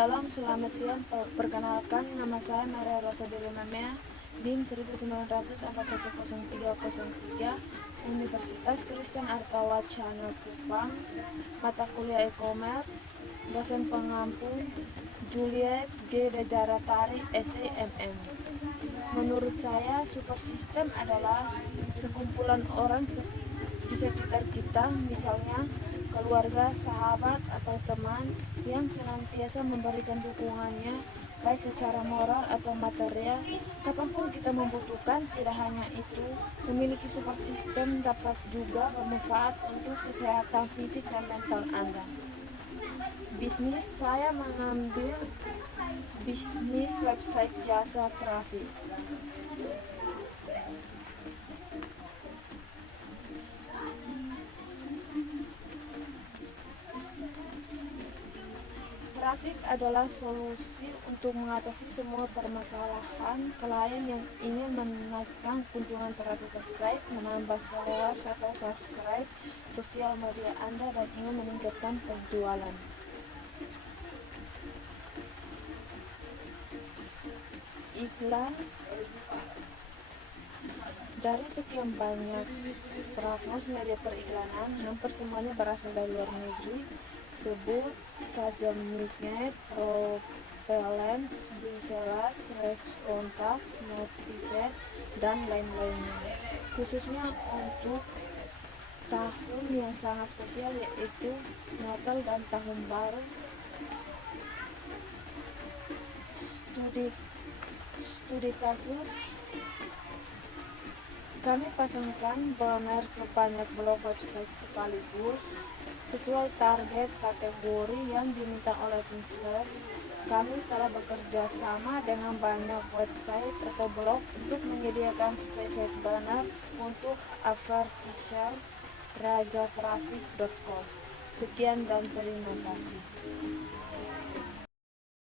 Shalom, selamat siang. Perkenalkan, nama saya Maria Rosa Delimamea, DIM 19410303, Universitas Kristen Artawacana Kupang, mata kuliah e-commerce, dosen pengampu Juliet G. Dejaratari, SEMM. Menurut saya, super system adalah sekumpulan orang di sekitar kita, misalnya keluarga, sahabat, atau teman yang senantiasa memberikan dukungannya, baik secara moral atau material, kapanpun kita membutuhkan. Tidak hanya itu, memiliki support system dapat juga bermanfaat untuk kesehatan fisik dan mental Anda. Bisnis, saya mengambil bisnis website jasa traffic. Traffic adalah solusi untuk mengatasi semua permasalahan klien yang ingin menaikkan kunjungan terhadap website, menambah followers atau subscribe sosial media Anda, dan ingin meningkatkan penjualan. Iklan. Dari sekian banyak platform media periklanan, hampir semuanya berasal dari luar negeri. Sebut saja Mlignet, Propellence, Biselats, Reskontak, Notiset, dan lain-lainnya. Khususnya untuk tahun yang sangat spesial, yaitu Natal dan Tahun Baru. Studi kasus, kami pasangkan banner ke banyak blog website sekaligus sesuai target kategori yang diminta oleh user. Kami telah bekerja sama dengan banyak website atau blog untuk menyediakan spesial banner untuk advertiser rajatraffic.com. Sekian dan terima kasih.